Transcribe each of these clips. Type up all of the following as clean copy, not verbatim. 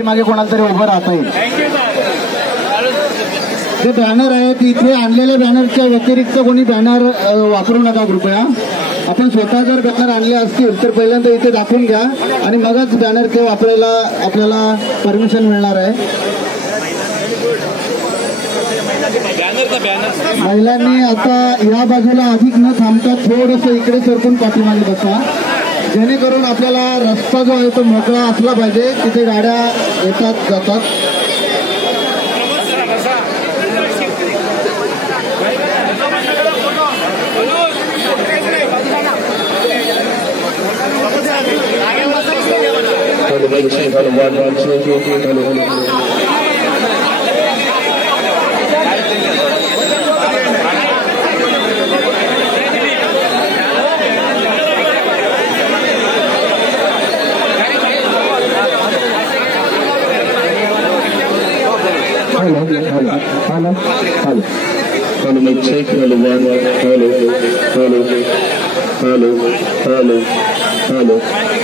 मागे कोणाला तरी उभं राहता येईल. जे बॅनर आहेत इथे आणलेल्या बॅनरच्या व्यतिरिक्त कोणी बॅनर वापरू नका कृपया. आपण स्वतः जर बॅनर आणले असतील तर पहिल्यांदा इथे दाखवून घ्या आणि मगच बॅनर ते वापरायला आपल्याला परमिशन मिळणार आहे. महिलांनी आता या बाजूला अधिक न थांबता थोडंसं इकडे सरकून पाठीमागे बसा, जेणेकरून आपल्याला रस्ता जो आहे तो मोकळा असला पाहिजे. तिथे गाड्या येतात जातात. Hello, my check, hello, one, hello.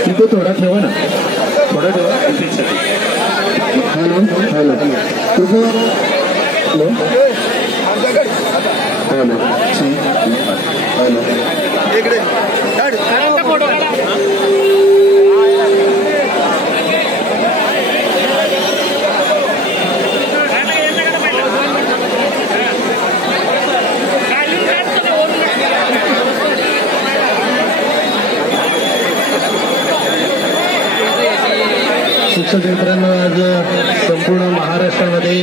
तिथे थोडा ठेवा ना, थोडा ठेवा. हॅलो तुझं हॅलो इकडे शिक्षक मित्रांनो, आज संपूर्ण महाराष्ट्रामध्ये